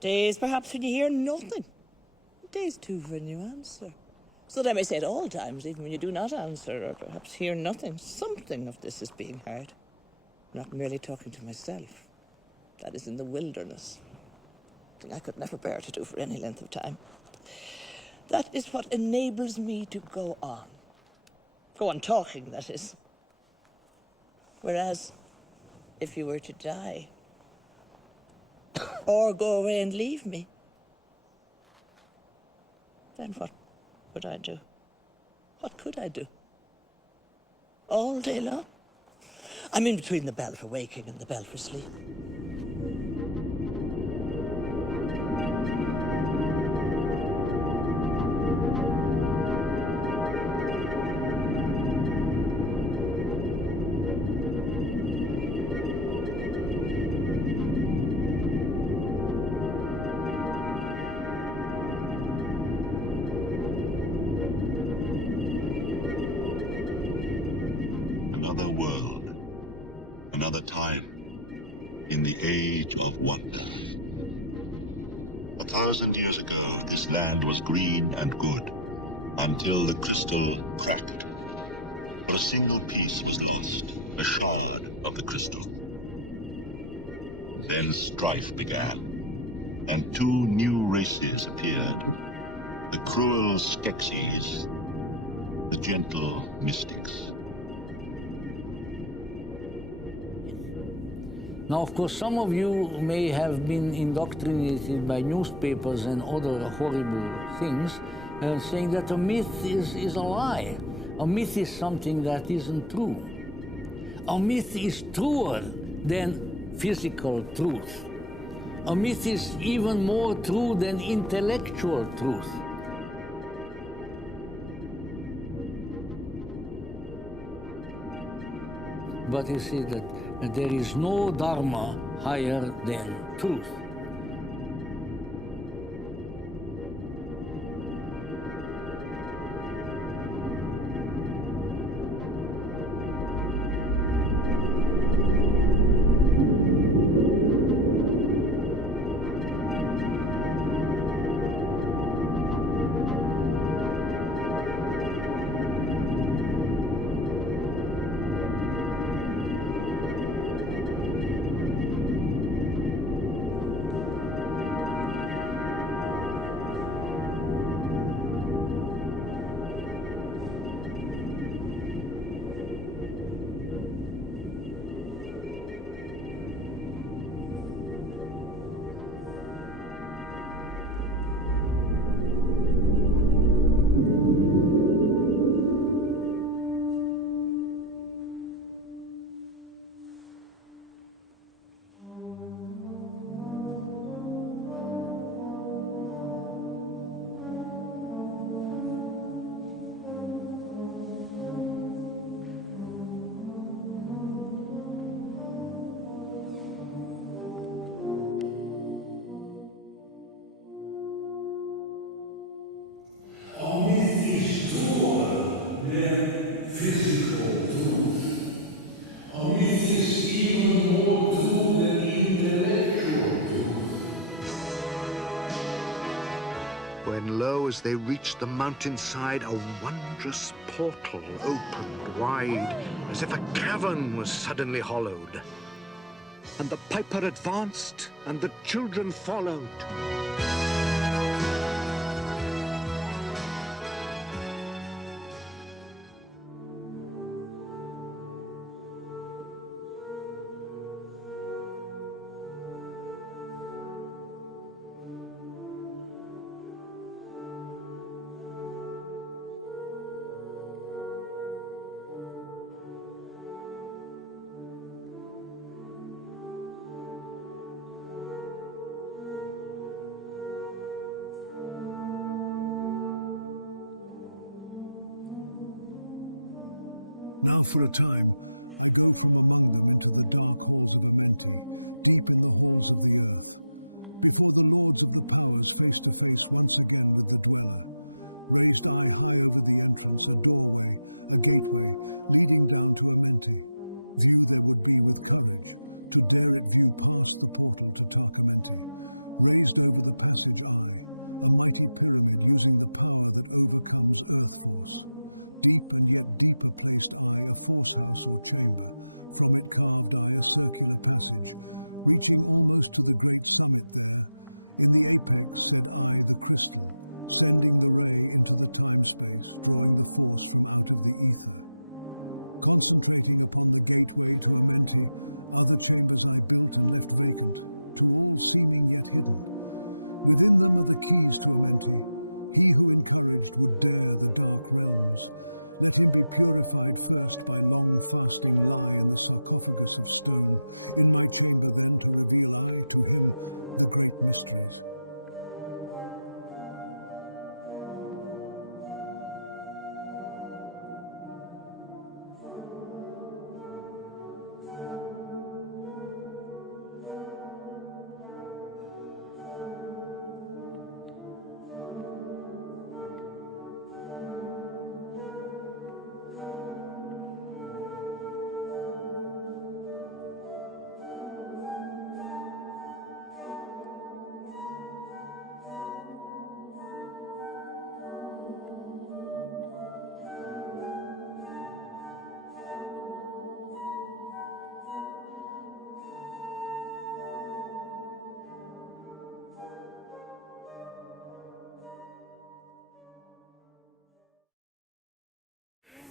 Days, perhaps, when you hear nothing. Days, too, for a new answer. So that I may say at all times, even when you do not answer, or perhaps hear nothing, something of this is being heard. I'm not merely talking to myself. That is in the wilderness. Thing I could never bear to do for any length of time. That is what enables me to go on. Go on talking, that is. Whereas, if you were to die, or go away and leave me, then what would I do? What could I do? All day long? I'm in between the bell for waking and the bell for sleep. Another world, another time, in the age of wonder. 1,000 years ago, this land was green and good, until the crystal cracked. For a single piece was lost, a shard of the crystal. Then strife began, and two new races appeared. The cruel Skeksis, the gentle mystics. Now, of course, some of you may have been indoctrinated by newspapers and other horrible things, saying that a myth is a lie. A myth is something that isn't true. A myth is truer than physical truth. A myth is even more true than intellectual truth. But you see that there is no dharma higher than truth. When lo, as they reached the mountainside, a wondrous portal opened wide, as if a cavern was suddenly hollowed. And the piper advanced, and the children followed. Now for a time.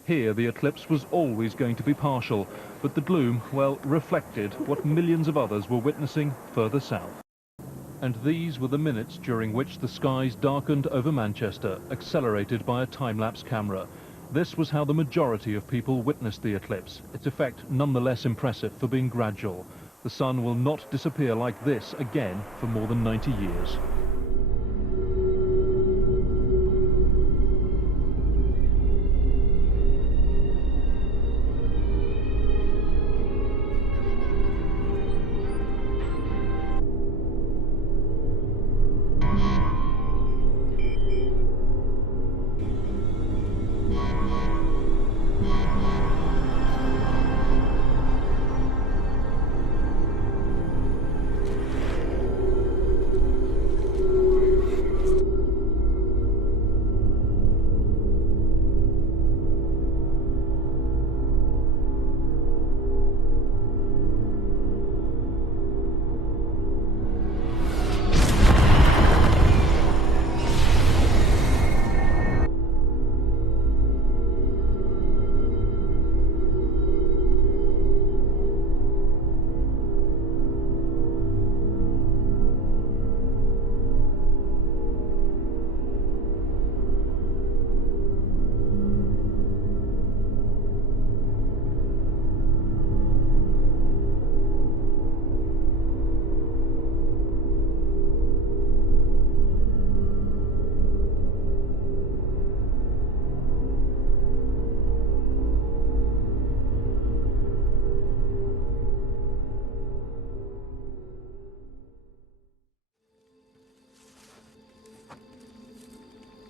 Here, the eclipse was always going to be partial, but the gloom, well, reflected what millions of others were witnessing further south. And these were the minutes during which the skies darkened over Manchester, accelerated by a time-lapse camera. This was how the majority of people witnessed the eclipse, its effect nonetheless impressive for being gradual. The sun will not disappear like this again for more than 90 years.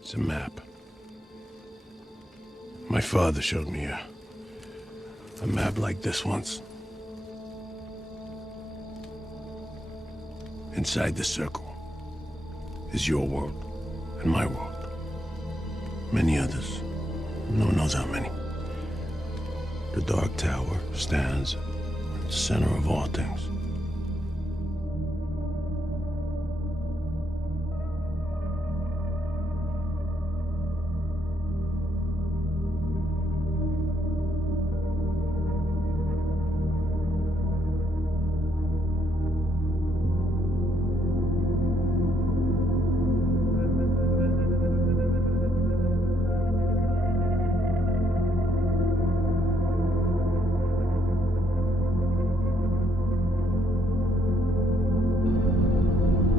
It's a map. My father showed me a map like this once. Inside the circle is your world and my world. Many others. No one knows how many. The Dark Tower stands at the center of all things.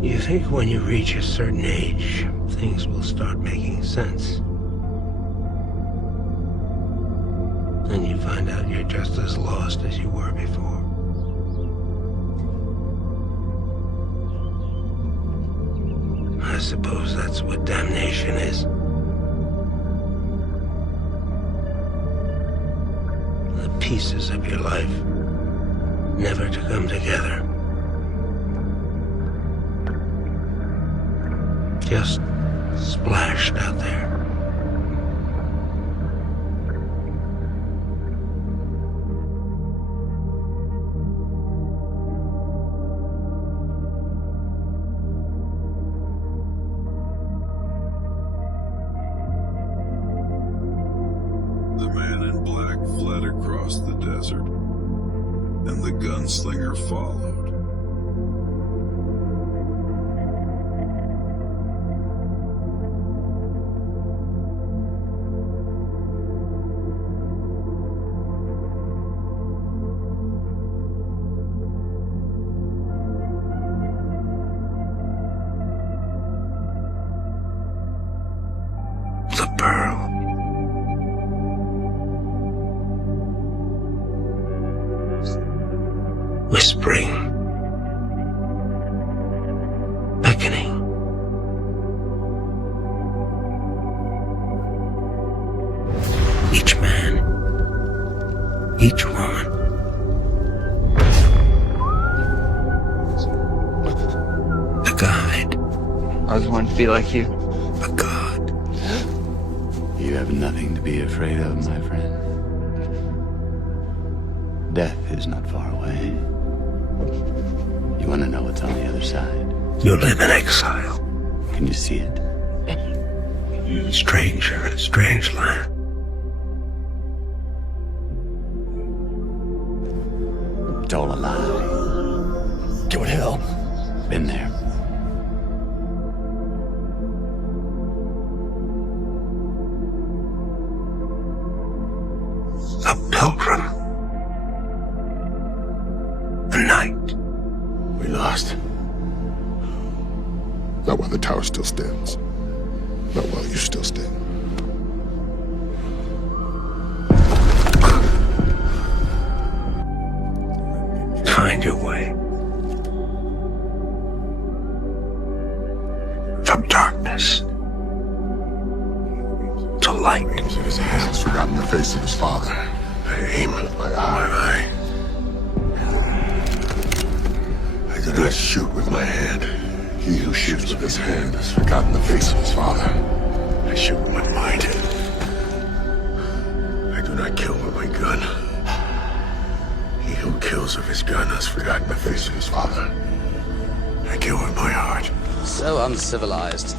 You think when you reach a certain age, things will start making sense. Then you find out you're just as lost as you were before. I suppose that's what damnation is. The pieces of your life, never to come together. Just splashed out there. The man in black fled across the desert, and the gunslinger followed. The pearl. Whispering. Beckoning. Each man. Each woman. A guide. I was wanting to be like you. A god. You have nothing to be afraid of, my friend. Death is not far away. You want to know what's on the other side? You live in exile. Can you see it? Stranger in a strange land. all a lie. Give it hell. Been there. A pilgrim. A knight. We lost. Not while the tower still stands. Not while you still stand. Find your way. From darkness to light. Aims at his hands, forgotten the face of his father. I aim with my eye. I do not shoot with my hand. He who shoots with his hand has forgotten the face of his father. I shoot with my mind. I do not kill with my gun. He who kills with his gun has forgotten the face of his father. I kill with my heart. So uncivilized.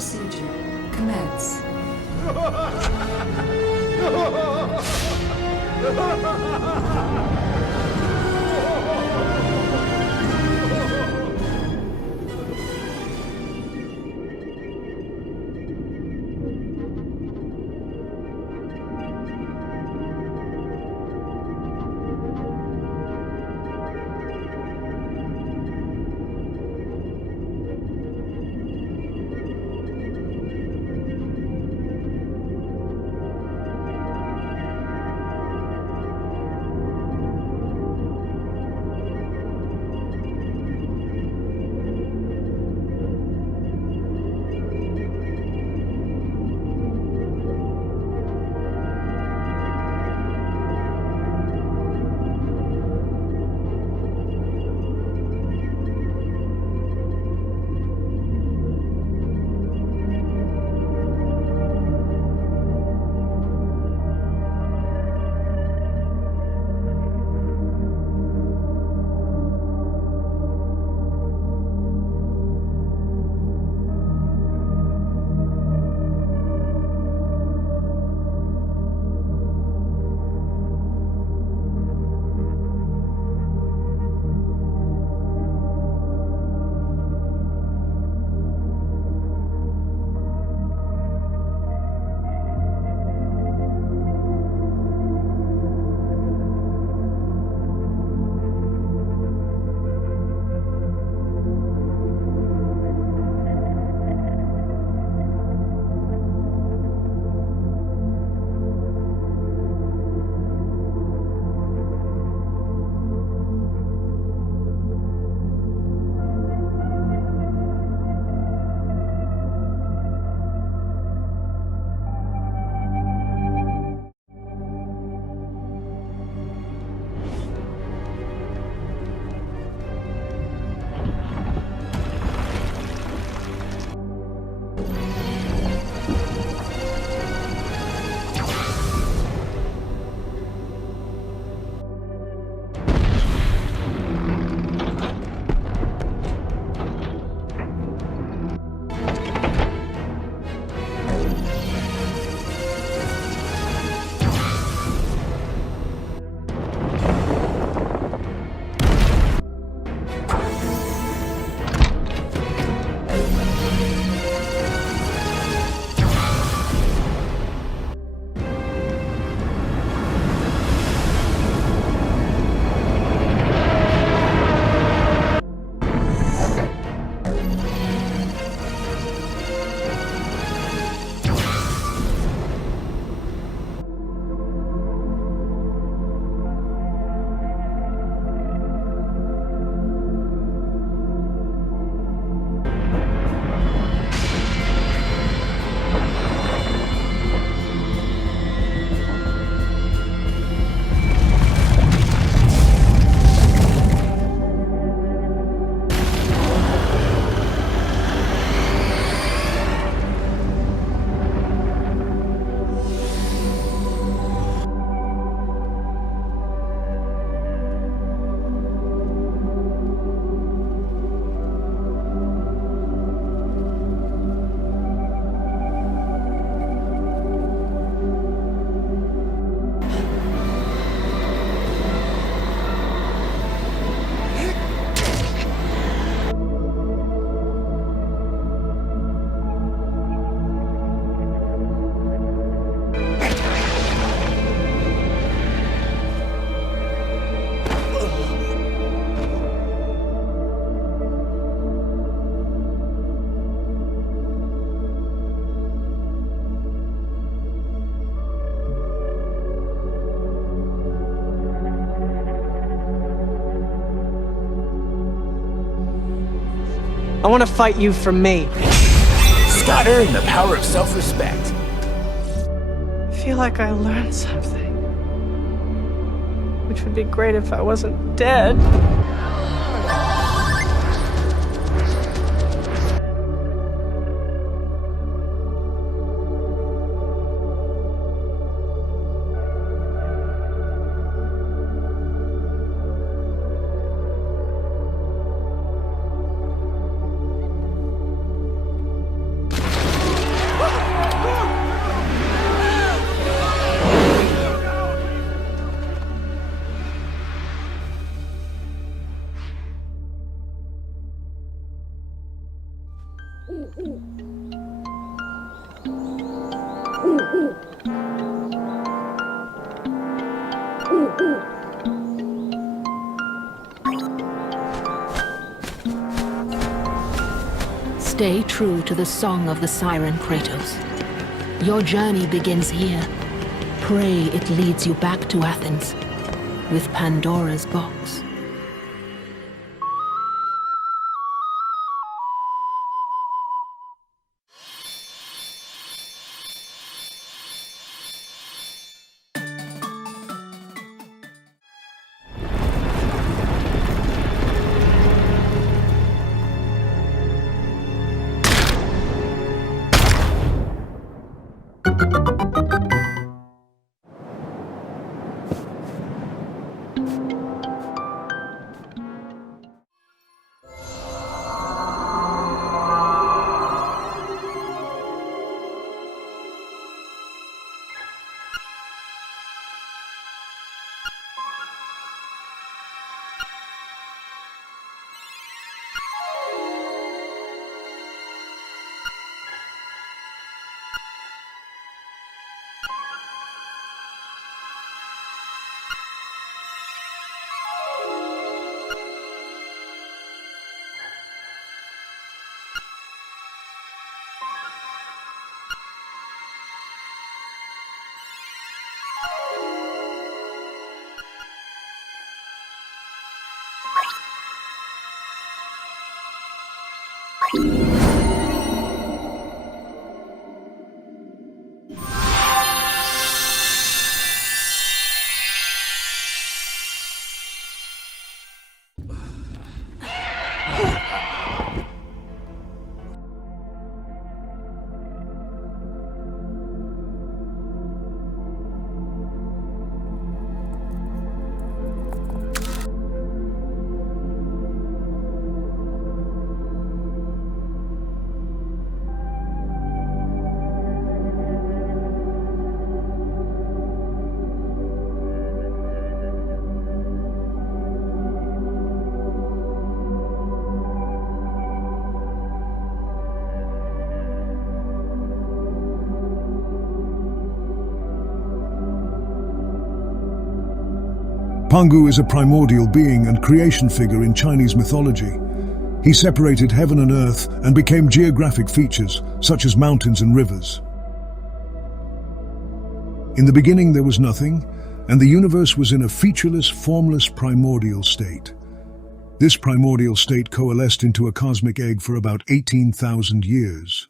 Procedure. Commence. I want to fight you for me. Scotter and the power of self-respect. I feel like I learned something. Which would be great if I wasn't dead. Stay true to the song of the siren, Kratos. Your journey begins here. Pray it leads you back to Athens with Pandora's box. Pangu is a primordial being and creation figure in Chinese mythology. He separated heaven and earth and became geographic features, such as mountains and rivers. In the beginning there was nothing, and the universe was in a featureless, formless primordial state. This primordial state coalesced into a cosmic egg for about 18,000 years.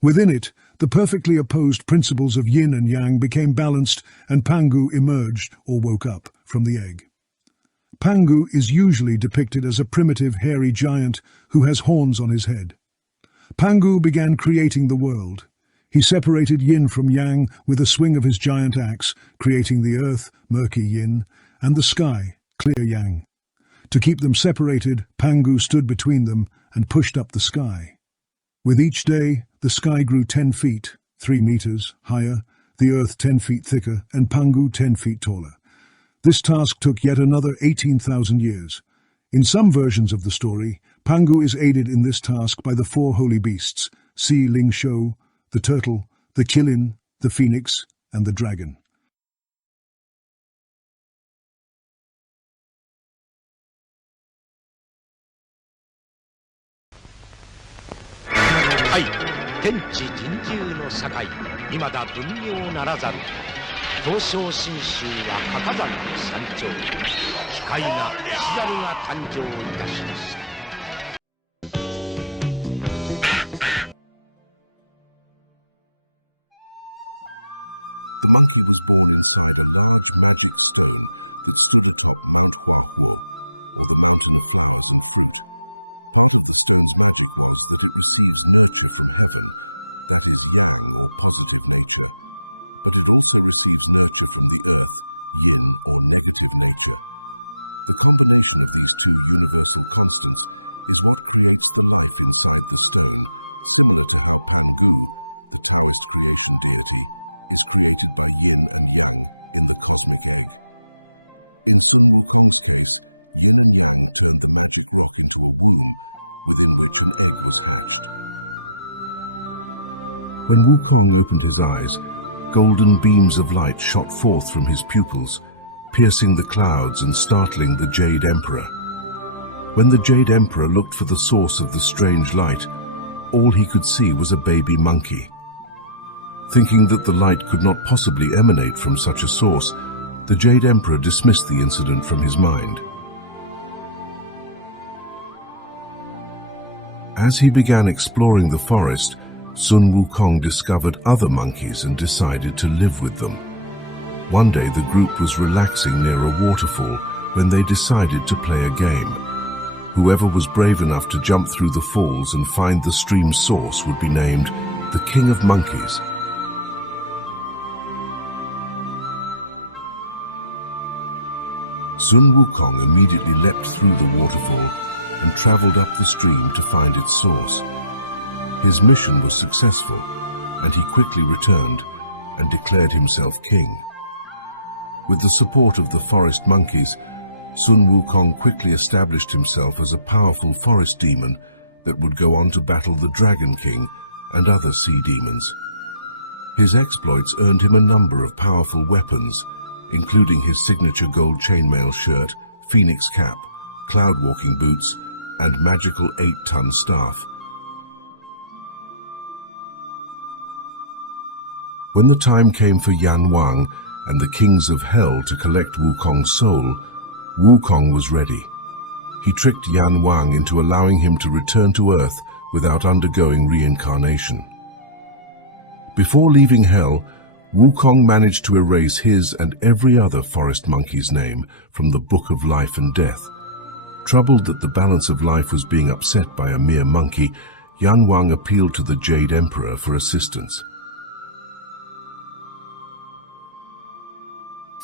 Within it, the perfectly opposed principles of yin and yang became balanced, and Pangu emerged, or woke up, from the egg. Pangu is usually depicted as a primitive, hairy giant who has horns on his head. Pangu began creating the world. He separated yin from yang with a swing of his giant axe, creating the earth, murky yin, and the sky, clear yang. To keep them separated, Pangu stood between them and pushed up the sky. With each day, the sky grew 10 feet, 3 meters, higher, the earth 10 feet thicker, and Pangu 10 feet taller. This task took yet another 18,000 years. In some versions of the story, Pangu is aided in this task by the 4 holy beasts, Si Ling Shou, the turtle, the Qilin, the phoenix, and the dragon. はい、天地人獣の境、未だ分業ならざる。東照神州は掛山の山頂、奇怪な石猿が誕生いたしました。When Wukong opened his eyes, golden beams of light shot forth from his pupils, piercing the clouds and startling the Jade Emperor. When the Jade Emperor looked for the source of the strange light, all he could see was a baby monkey. Thinking that the light could not possibly emanate from such a source, the Jade Emperor dismissed the incident from his mind. As he began exploring the forest, Sun Wukong discovered other monkeys and decided to live with them. One day the group was relaxing near a waterfall when they decided to play a game. Whoever was brave enough to jump through the falls and find the stream's source would be named the King of Monkeys. Sun Wukong immediately leapt through the waterfall and traveled up the stream to find its source. His mission was successful, and he quickly returned and declared himself king. With the support of the forest monkeys, Sun Wukong quickly established himself as a powerful forest demon that would go on to battle the Dragon King and other sea demons. His exploits earned him a number of powerful weapons, including his signature gold chainmail shirt, phoenix cap, cloud-walking boots, and magical 8-ton staff. When the time came for Yan Wang and the kings of hell to collect Wukong's soul, Wukong was ready. He tricked Yan Wang into allowing him to return to Earth without undergoing reincarnation. Before leaving hell, Wukong managed to erase his and every other forest monkey's name from the Book of Life and Death. Troubled that the balance of life was being upset by a mere monkey, Yan Wang appealed to the Jade Emperor for assistance.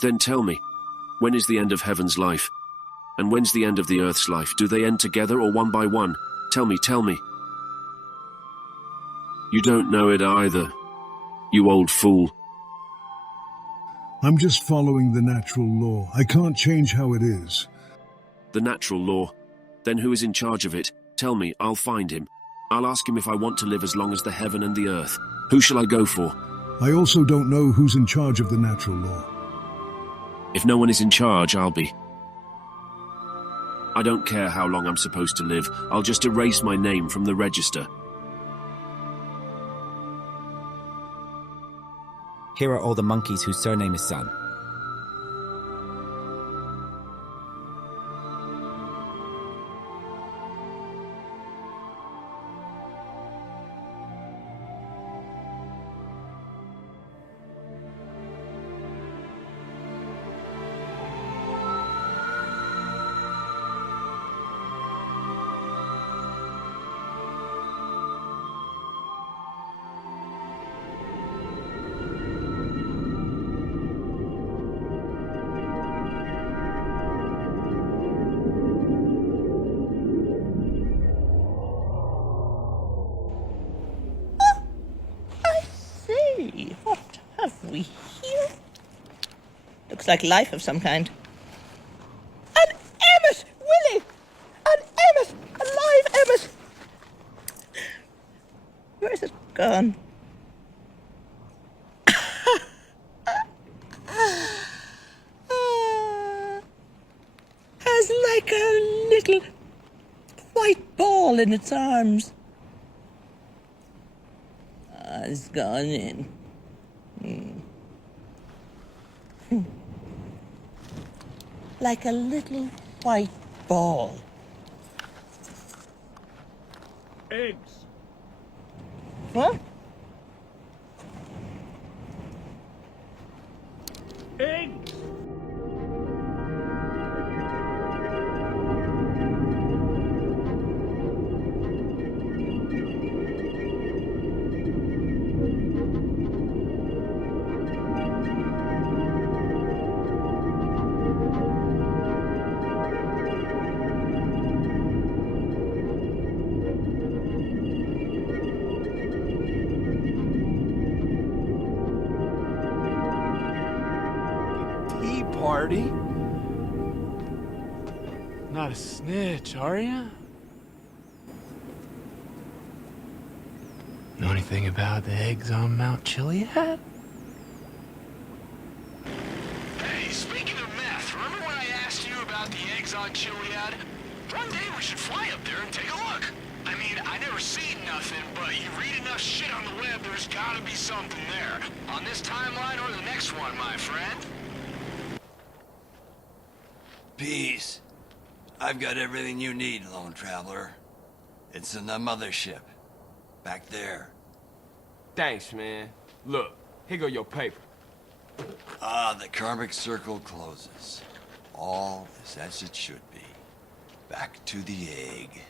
Then tell me, when is the end of heaven's life? And when's the end of the earth's life? Do they end together or one by one? Tell me, tell me. You don't know it either, you old fool. I'm just following the natural law. I can't change how it is. The natural law? Then who is in charge of it? Tell me, I'll find him. I'll ask him if I want to live as long as the heaven and the earth. Who shall I go for? I also don't know who's in charge of the natural law. If no one is in charge, I'll be. I don't care how long I'm supposed to live. I'll just erase my name from the register. Here are all the monkeys whose surname is Sun. What have we here? Looks like life of some kind. An emmet! Willie! An emmet! A live emmet! Where's it gone? Has like a little white ball in its arms. It's gone in. Like a little white ball. Eggs. What? Eggs. Party? Not a snitch, are ya? Know anything about the eggs on Mount Chiliad? Hey, speaking of meth, remember when I asked you about the eggs on Chiliad? One day we should fly up there and take a look. I mean, I never seen nothing, but you read enough shit on the web, there's gotta be something there. On this timeline or the next one, my friend. Peace. I've got everything you need, lone traveler. It's in the mothership. Back there. Thanks, man. Look, here go your paper. The karmic circle closes. All is as it should be. Back to the egg.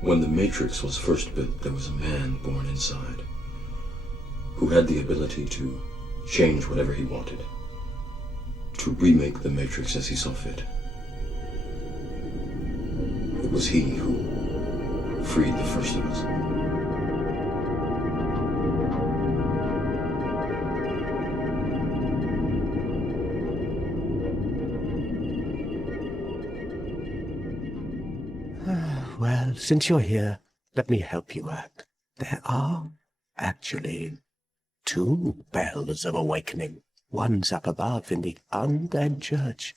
When the Matrix was first built, there was a man born inside who had the ability to change whatever he wanted, to remake the Matrix as he saw fit. It was he who freed the first of us. Well, since you're here, let me help you out. There are, actually, 2 bells of awakening. One's up above in the undead church.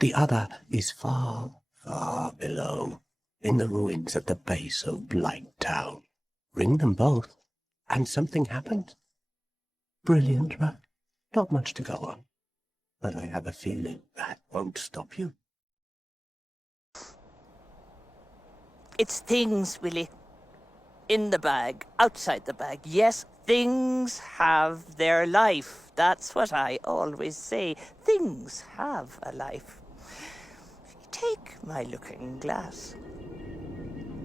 The other is far, far below, in the ruins at the base of Blight Town. Ring them both, and something happens. Brilliant, right? Not much to go on, but I have a feeling that won't stop you. It's things, Willie. In the bag, outside the bag. Yes, things have their life. That's what I always say. Things have a life. Take my looking glass.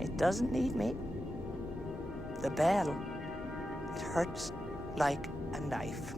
It doesn't need me. The bell, it hurts like a knife.